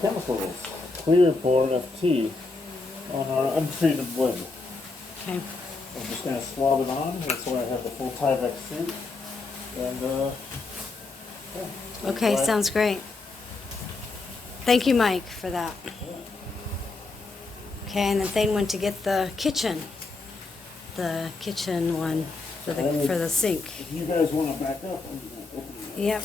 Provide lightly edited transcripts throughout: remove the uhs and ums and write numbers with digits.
chemicals. Clear Boron FT on our untreated wood. Okay. I'm just going to swab it on. That's why I have the full Tyvek suit. And, yeah. Okay, sounds great. Thank you, Mike, for that. Okay, and then Thane went to get the kitchen one for the sink. If you guys want to back up, I'm going to open it up. Yep.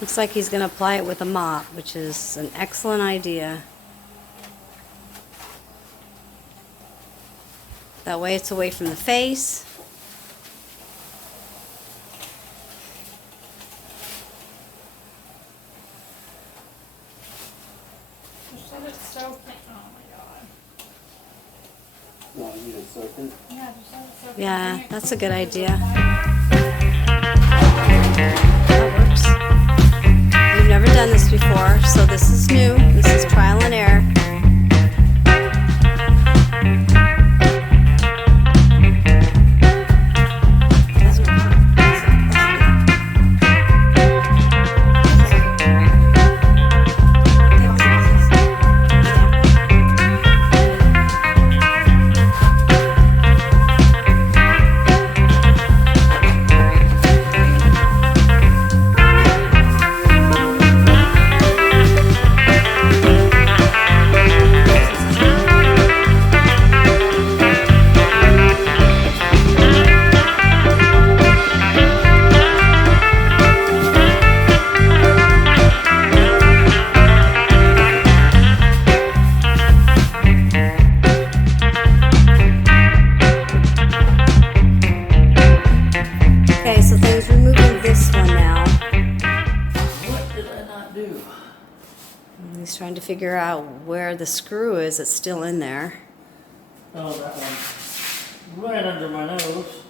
Looks like he's going to apply it with a mop, which is an excellent idea. That way it's away from the face. Just let it soak in. Oh my god. No, I need a soaker. Yeah, just let it soak in. Yeah, Bring it that's a closer good to the idea. fire. That works. We've never done this before, so this is new. This is trial and error. Okay, so Thane's removing this one now. What did I not do? He's trying to figure out where the screw is that's still in there. Oh, that one. Right under my nose.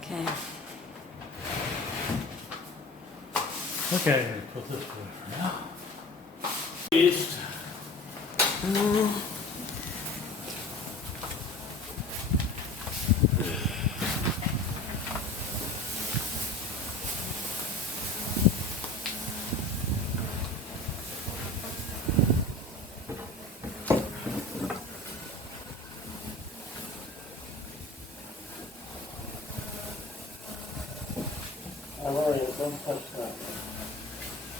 Okay. Okay, I'm going to put this away for now. East. Alright, don't touch that.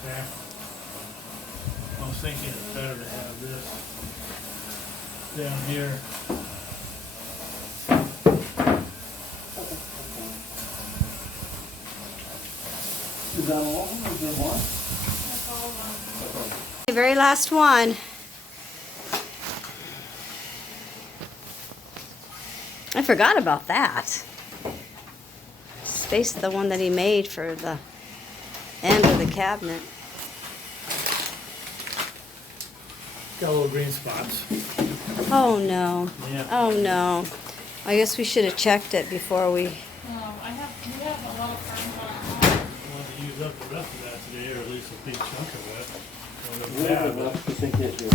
Yeah. I was thinking it's better to have this down here. Is that all? Is there more? That's all of them. The very last one. I forgot about that. Spaced the one that he made for the end of the cabinet. Got little green spots. Oh no. Yeah. Oh no. I guess we should have checked it before we. We have a lot of friends on I want to use up the rest of that today, or at least a big chunk of it. Whatever we Yeah, have, but that's just in case you're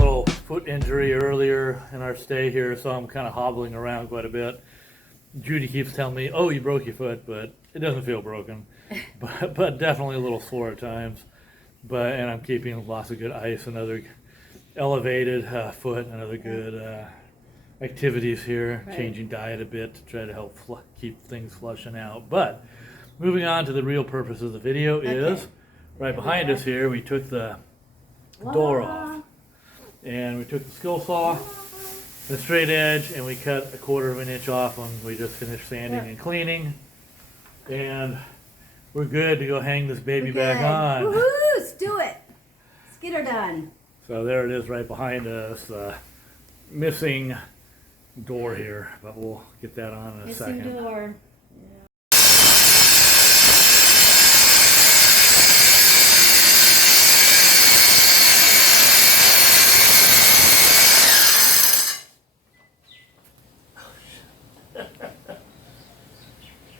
little foot injury earlier in our stay here, so I'm kind of hobbling around quite a bit. Judy keeps telling me, "Oh, you broke your foot," but it doesn't feel broken, but definitely a little sore at times. And I'm keeping lots of good ice, another elevated foot, and other good activities here. Right. Changing diet a bit to try to help keep things flushing out. But moving on to the real purpose of the video is right behind us here. We took the door off, and we took the skill saw, the straight edge, and we cut 1/4 of an inch off when we just finished sanding and cleaning, and we're good to go hang this baby back on. Woohoo! Let's do it. Let's get her done. So there it is right behind us, missing door here, but we'll get that on in a second. door.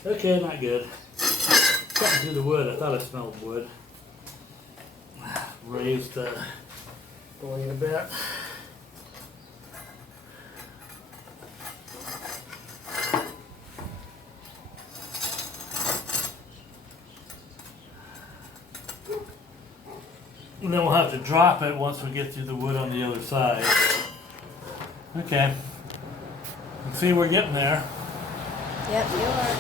Okay, not good. Cutting through the wood. I thought it smelled wood. Raised blade a bit. And then we'll have to drop it once we get through the wood on the other side. Okay. You see we're getting there. Yep, you are.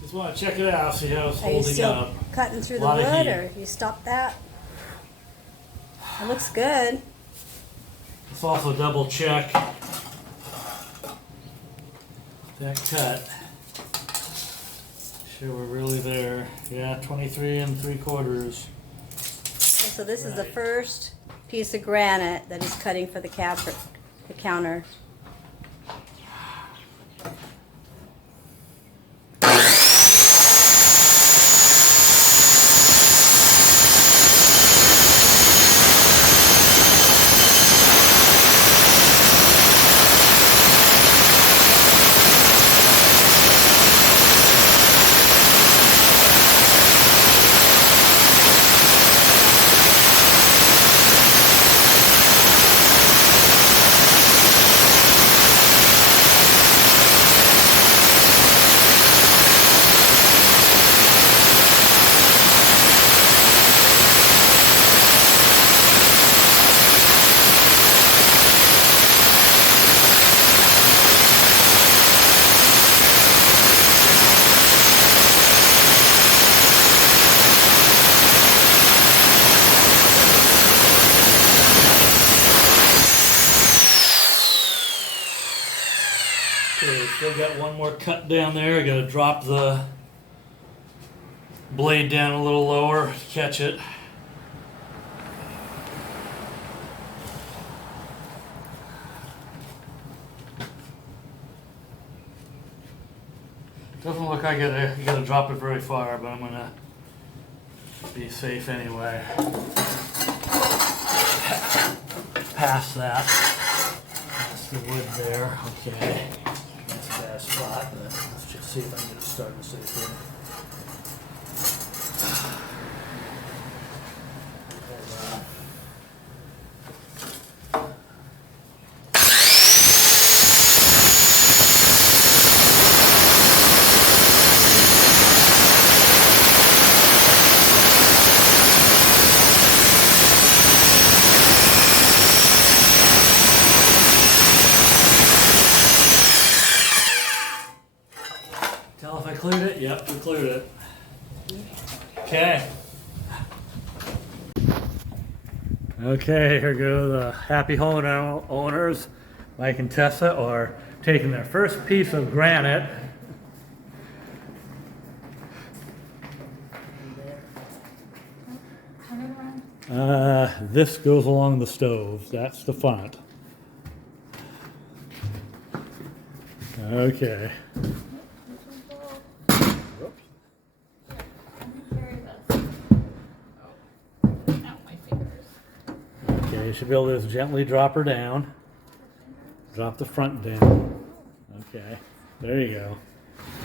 Just want to check it out, see how it's Are you holding still up. cutting through the Lot of wood, heat. or you stopped that? It looks good. Let's also double check that cut. Sure we're really there. Yeah, 23 3/4. So this is the Right. first piece of granite that he's cutting for the counter. Okay, still got one more cut down there. I gotta drop the blade down a little lower to catch it. Doesn't look like you gotta drop it very far, but I'm gonna be safe anyway. Past that. That's the wood there. Okay. That's a bad spot, but let's just see if I can get it started safely. Hold on. Tell if I cleared it? Yep, we cleared it. Okay. Okay, here go the happy owners, Mike and Tessa, are taking their first piece of granite. How did run? This goes along the stove. That's the front. Okay. Whoops. Carry this. Ow, my fingers. Okay, you should be able to just gently drop her down. Drop the front down. Okay, there you go.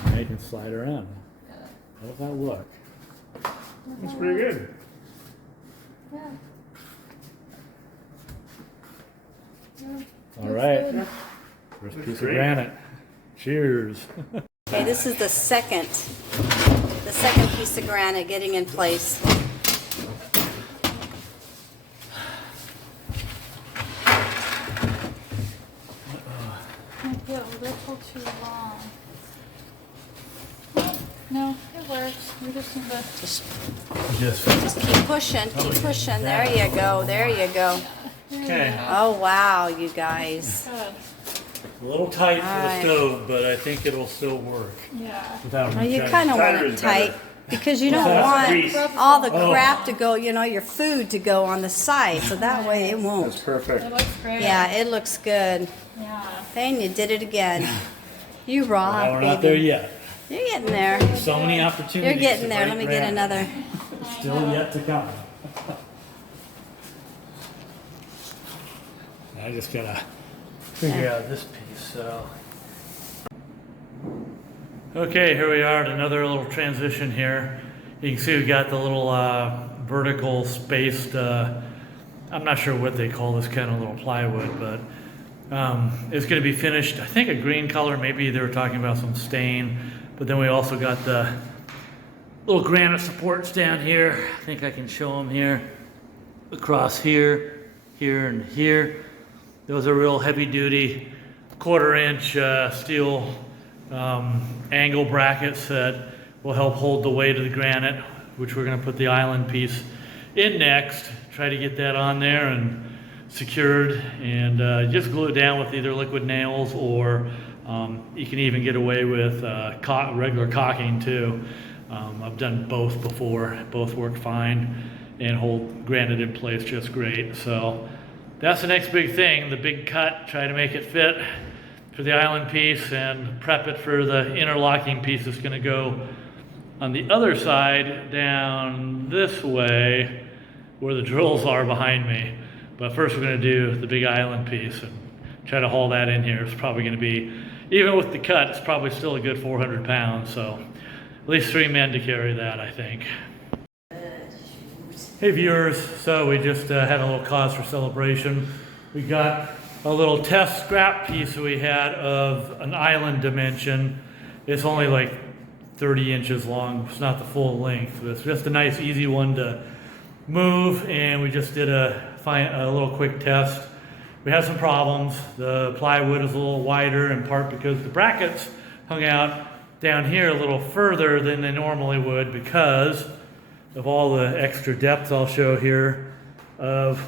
Now you can slide her in. How does that look? That's pretty good. Yeah. All right. good. First Looks piece of great. granite. Cheers. Okay, this is the second piece of granite getting in place. Might be a little too long. No, it works. We just need to. Just Keep pushing, keep pushing. There you go, there you go. okay. Oh, wow, you guys. Good. A little tight for the Alright. stove, but I think it'll still work. Yeah. Without Well, you trying- kind of want Tighter it is better. tight because you don't That's want grease. all the Oh. crap to go, you know, your food to go on the side, so that way it That's won't. perfect. It looks great. Yeah, it looks good. Yeah. Payne, you did it again. You rock, Well, we're not there baby. yet. You're getting there. So many opportunities. You're getting to there. break Let me get granite. another. Still yet to come. I just gotta figure out this piece, so. Okay, here we are at another little transition here. You can see we've got the little vertical spaced, I'm not sure what they call this kind of little plywood, but it's gonna be finished, I think a green color, maybe they were talking about some stain, but then we also got the little granite supports down here. I think I can show them here. Across here, here, and here. Those are real heavy duty 1/4 inch steel angle brackets that will help hold the weight of the granite, which we're gonna put the island piece in next. Try to get that on there and secured, and just glue it down with either liquid nails or you can even get away with regular caulking too. I've done both before, both work fine and hold granite in place just great. So that's the next big thing, the big cut, try to make it fit for the island piece and prep it for the interlocking piece that's gonna go on the other side down this way where the drills are behind me. But first we're gonna do the big island piece and try to haul that in here. It's probably gonna be, even with the cut, it's probably still a good 400 pounds. So at least 3 men to carry that, I think. Hey viewers, so we just had a little cause for celebration. We got a little test scrap piece that we had of an island dimension. It's only like 30 inches long, it's not the full length, but it's just a nice easy one to move, and we just did a little quick test. We had some problems. The plywood is a little wider, in part because the brackets hung out down here a little further than they normally would because of all the extra depth I'll show here of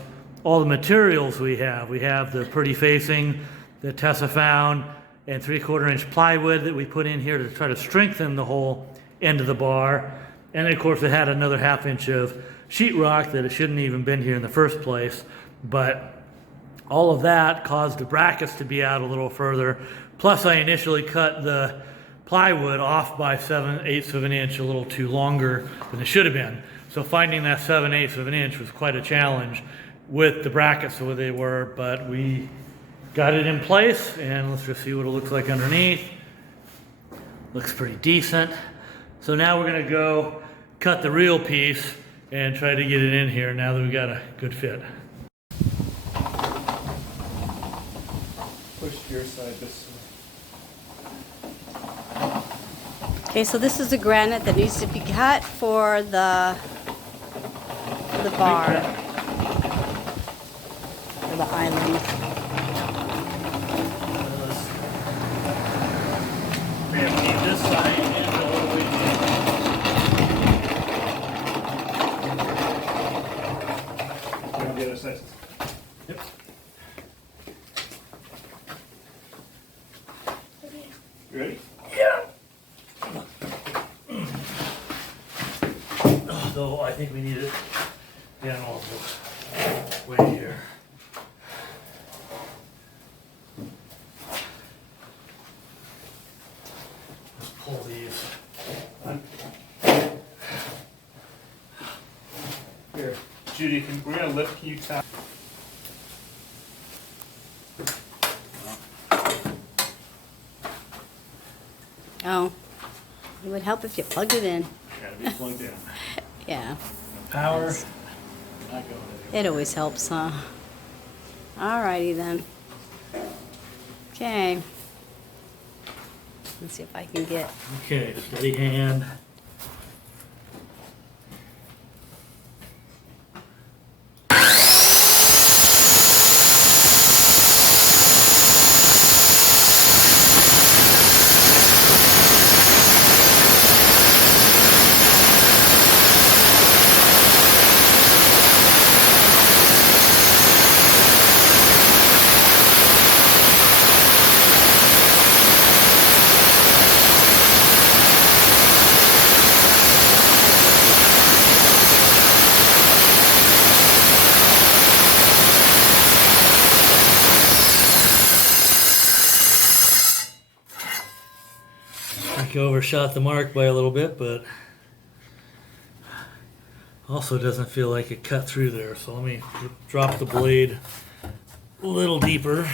all the materials we have. We have the pretty facing that Tessa found and 3/4 inch plywood that we put in here to try to strengthen the whole end of the bar. And then of course it had another 1/2 inch of sheetrock that it shouldn't even been here in the first place. But all of that caused the brackets to be out a little further. Plus I initially cut the plywood off by 7/8 of an inch, a little too longer than it should have been. So finding that 7/8 of an inch was quite a challenge with the brackets the way they were, but we got it in place, and let's just see what it looks like underneath. Looks pretty decent. So now we're gonna go cut the real piece and try to get it in here now that we got a good fit. Push your side this way. Okay, so this is the granite that needs to be cut for the bar, for the island. We have to keep this side and all the way down. On the other side. Yep. You ready? So I think we need it down all the way here. Let's pull these. Here, Judy, we're gonna lift, can you tap? Oh, it would help if you plugged it in. Gotta be plugged in. Yeah, Power, not going it always helps, huh? Alrighty then. Okay. Let's see if I can get. Okay, steady hand. I overshot the mark by a little bit, but also doesn't feel like it cut through there. So let me drop the blade a little deeper.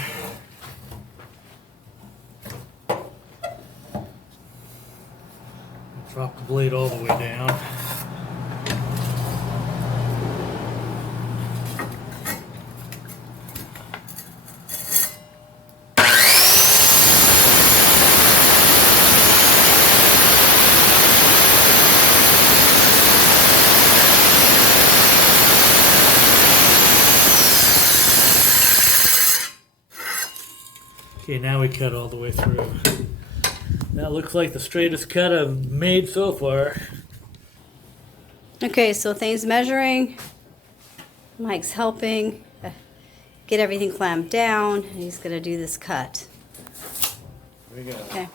Drop the blade all the way down. Okay, now we cut all the way through. That looks like the straightest cut I've made so far. Okay, so things measuring. Mike's helping get everything clamped down, and he's gonna do this cut. There we go. Okay.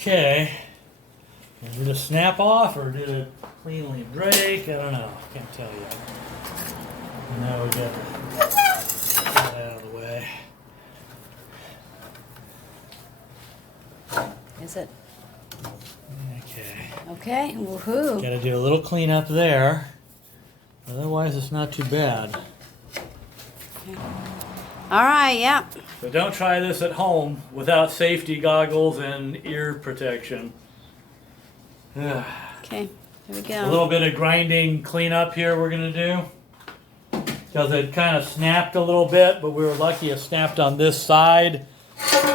Okay. Did it snap off or did it cleanly break? I don't know. Can't tell you. Now we got that out of the way. Is it? Okay. Okay, woohoo. Got to do a little cleanup there. Otherwise, it's not too bad. All right, yeah. So don't try this at home without safety goggles and ear protection. A Okay, there we go. little bit of grinding cleanup here we're going to do. Because it kind of snapped a little bit, but we were lucky it snapped on this side.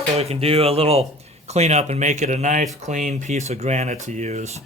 So we can do a little cleanup and make it a nice clean piece of granite to use.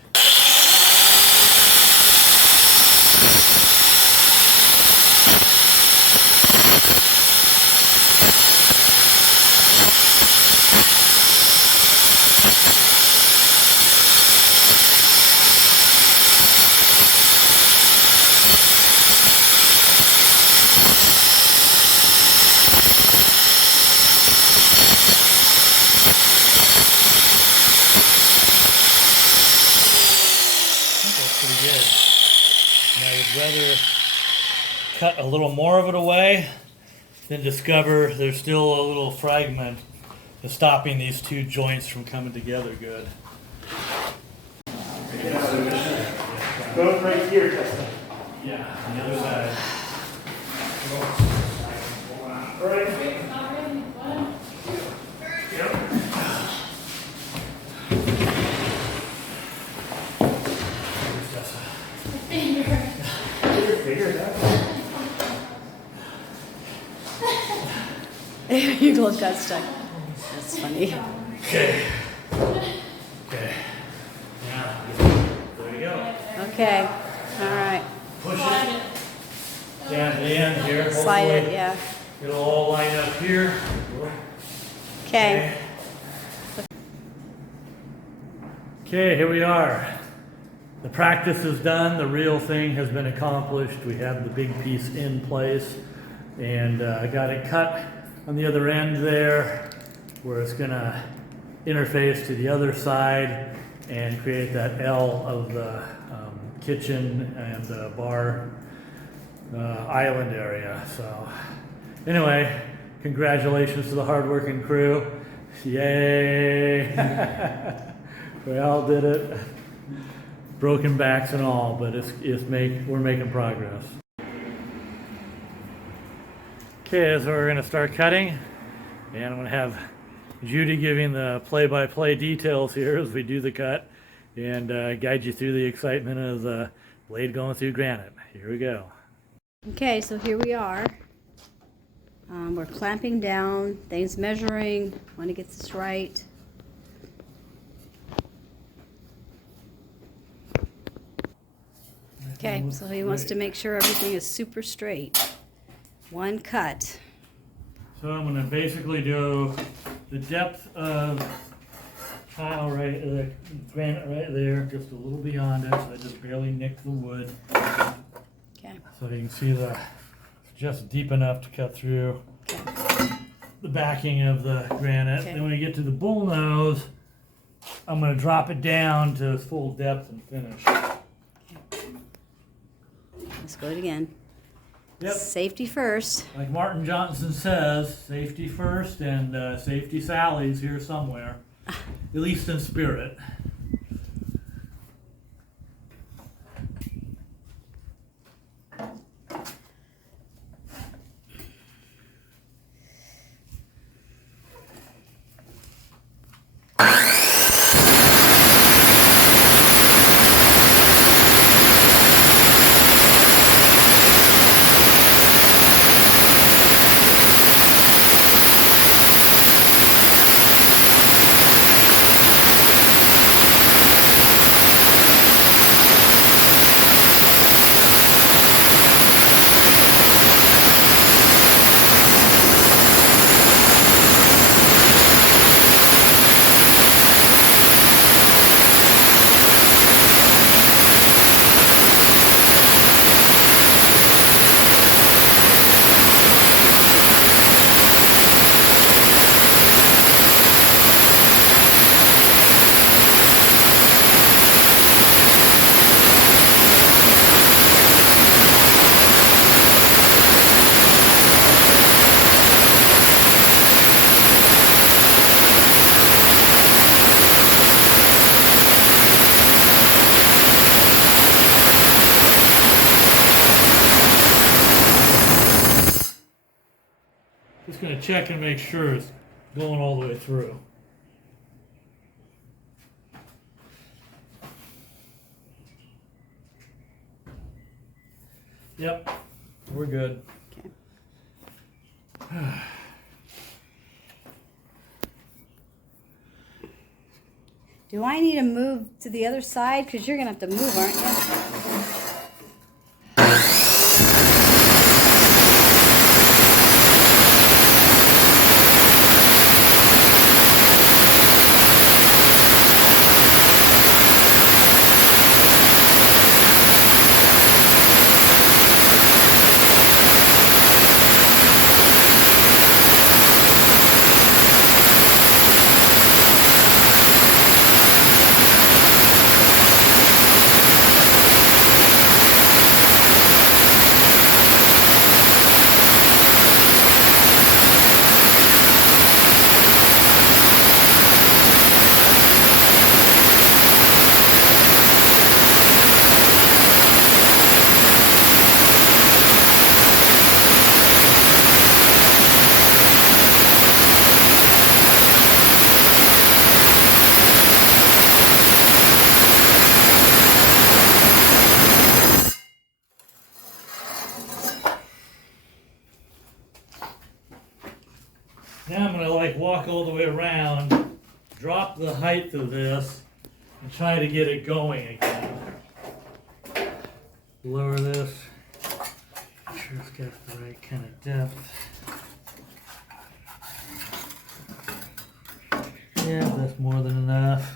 rather cut a little more of it away than discover there's still a little fragment that's stopping these two joints from coming together good. Go right here, Justin. Yeah, on the other side. Right. Yep. Your gloves got stuck. That's funny. Okay. Okay. Now, there you go. Okay. All right. Push it down to the end here. Slide it, Hopefully yeah. it'll all line up here. Okay. Okay, here we are. The practice is done. The real thing has been accomplished. We have the big piece in place, and I got it cut on the other end there where it's going to interface to the other side and create that L of the kitchen and bar island area. So anyway, congratulations to the hardworking crew. Yay! We all did it. Broken backs and all, but we're making progress. Okay, so we're gonna start cutting, and I'm gonna have Judy giving the play-by-play details here as we do the cut, and guide you through the excitement of the blade going through granite. Here we go. Okay, so here we are. We're clamping down, things measuring, want to get this right. Okay, so he wants to make sure everything is super straight. One cut. So I'm gonna basically do the depth of tile the granite right there, just a little beyond it, so I just barely nicked the wood. Okay. So you can see it's just deep enough to cut through the backing of the granite. Okay. Then when we get to the bull nose, I'm gonna drop it down to its full depth and finish. Let's go it again. Yep. Safety first. Like Martin Johnson says, safety first, and safety Sally's here somewhere, at least in spirit. Just going to check and make sure it's going all the way through. Yep, we're good. Okay. Do I need to move to the other side? Because you're going to have to move, aren't you? all the way around, drop the height of this, and try to get it going again. Lower this. Make sure it's got the right kind of depth. Yeah, that's more than enough.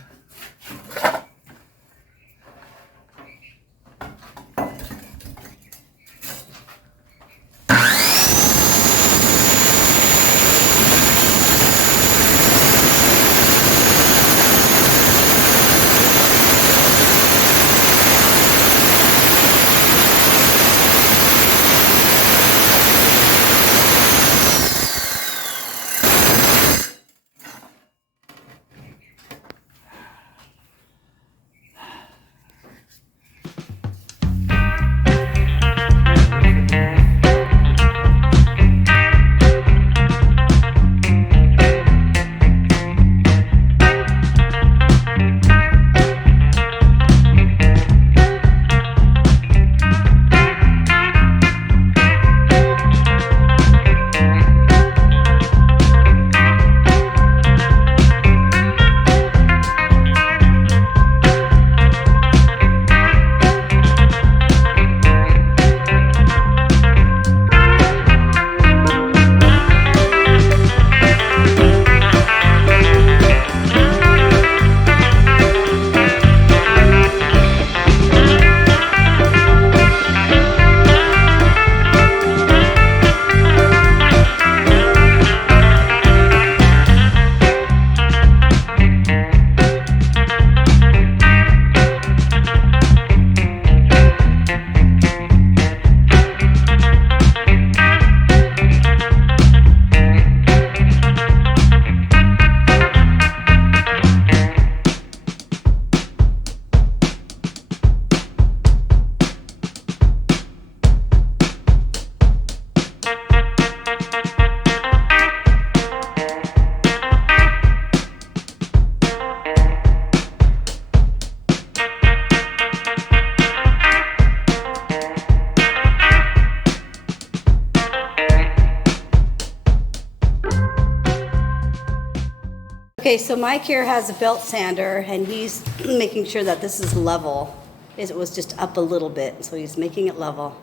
Okay, so Mike here has a belt sander and he's making sure that this is level. It was just up a little bit, so he's making it level.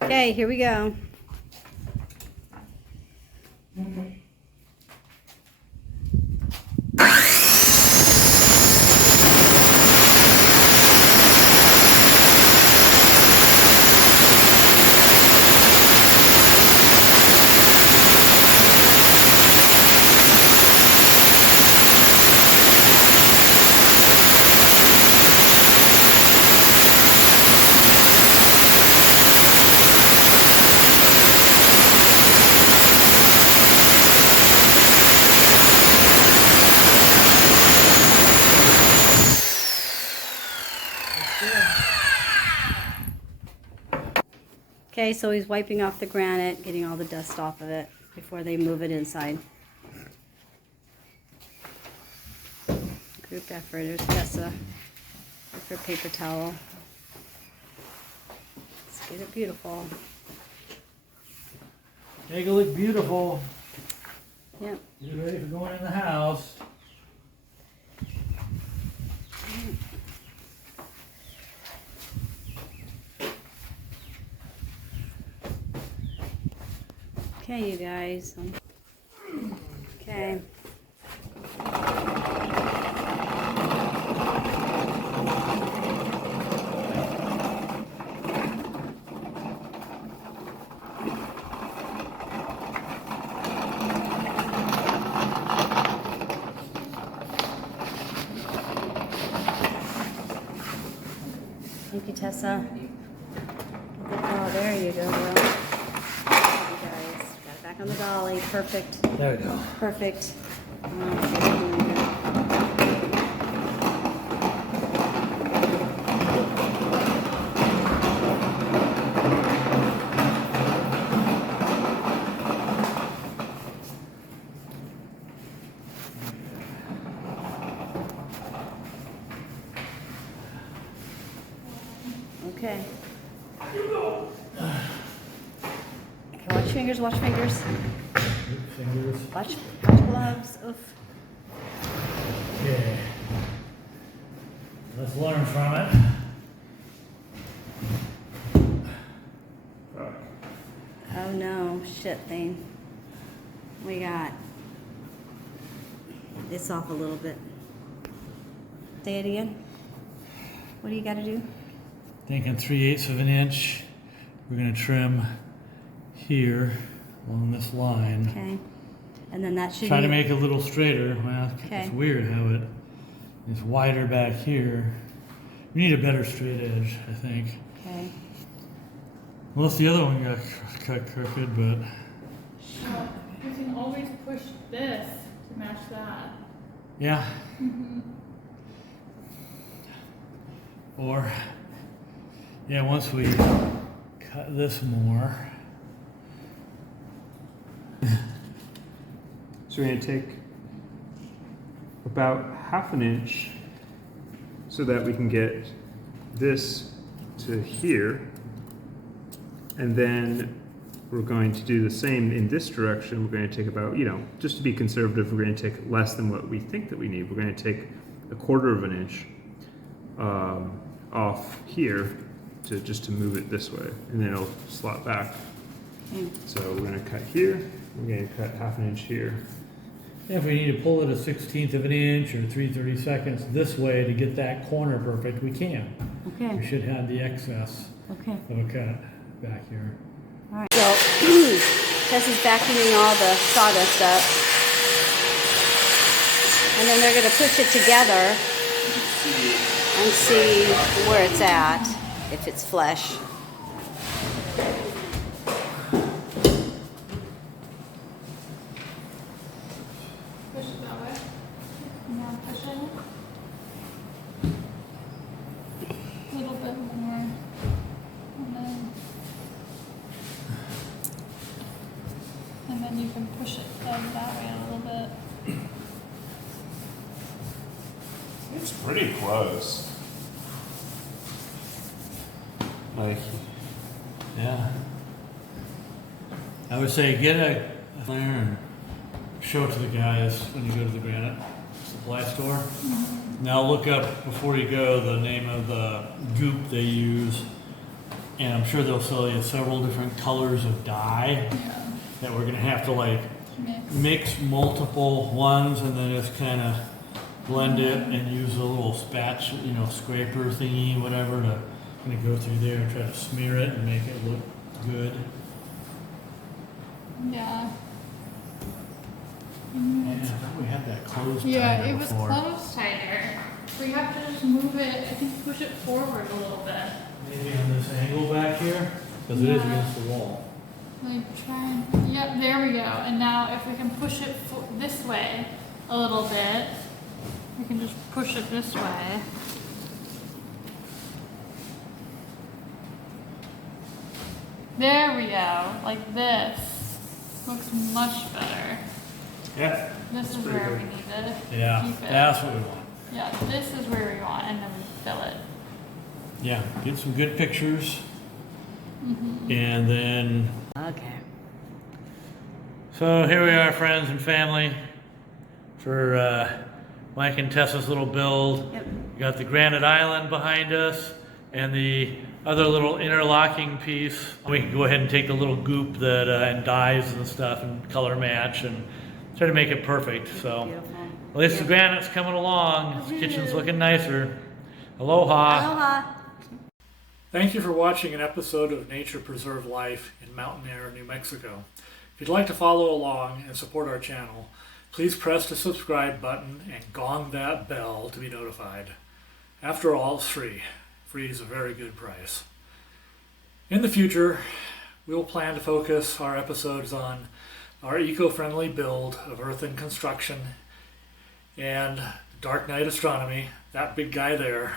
Okay, here we go. Okay, so he's wiping off the granite, getting all the dust off of it before they move it inside. Group effort. There's Tessa with her paper towel. Let's get it beautiful. Make it look beautiful. Yep. Get ready for going in the house. Okay, you guys. Okay. Thank you, Tessa. Oh, there you go, girl. Back on the dolly. Perfect. There we go. Perfect. Okay. Okay, watch fingers, watch fingers. Fingers. Watch gloves. Oof. Okay. Let's learn from it. Oh no, shit thing. We got. It's off a little bit. Say it again. What do you got to do? Thinking 3/8 of an inch. We're gonna trim here along this line. Okay. And then that should Try be. to make it a little straighter. Well, Okay. it's weird how it's wider back here. We need a better straight edge, I think. Okay. Unless the other one got cut crooked, but You can always push this to match that. yeah. Or, yeah, once we cut this more. So we're going to take about 1/2 inch so that we can get this to here. And then we're going to do the same in this direction. We're going to take about, just to be conservative, we're going to take less than what we think that we need. We're going to take 1/4 of an inch off here just to move it this way. And then it'll slot back. Okay. So we're going to cut here. We're going to cut 1/2 inch here. If we need to pull it 1/16 of an inch or 3/32 this way to get that corner perfect, we can. We Okay. should have the excess Okay. of a cut back here. All right. So Tess is vacuuming all the sawdust up, and then they're going to push it together and see where it's at, if it's flush. Push it that way. More pushing. A little bit more. And then you can push it that way a little bit. It's pretty close. Like, Yeah. I would say get a flare and show it to the guys when you go to the Granite supply store. Now look up before you go the name of the goop they use, and I'm sure they'll sell you several different colors of dye Yeah. that we're gonna have to like Mix. mix multiple ones and then just kind of blend it and use a little spatula, scraper thingy, whatever, to kind of go through there and try to smear it and make it look good. Yeah. Yeah, I thought we had that closed Yeah, tighter it was before. close tighter. We have to just move it, I think push it forward a little bit. Maybe on this angle back here, because it is Yeah. against the wall. Like try and, yep, there we go. And now if we can push it this way a little bit, we can just push it this way. There we go, like this. Looks much better. Yeah. This is pretty where good. we need to Yeah, keep it. that's what we want. Yeah, this is where we want, and then we fill it. Yeah, get some good pictures, and then. Okay. So here we are, friends and family, for Mike and Tessa's little build. Yep. We got the Granite Island behind us, and the other little interlocking piece. We can go ahead and take the little goop that and dyes and stuff and color match and try to make it perfect. So Beautiful. at least the granite's coming along. The kitchen's looking nicer. Aloha. Aloha. Thank you for watching an episode of Nature Preserve Life in Mountain Air, New Mexico. If you'd like to follow along and support our channel, please press the subscribe button and gong that bell to be notified. After all, it's free. Free is a very good price. In the future, we will plan to focus our episodes on our eco-friendly build of earthen construction and dark night astronomy, that big guy there,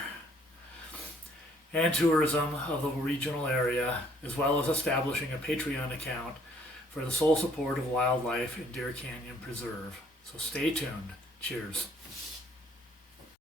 and tourism of the regional area, as well as establishing a Patreon account for the sole support of wildlife in Deer Canyon Preserve. So stay tuned. Cheers.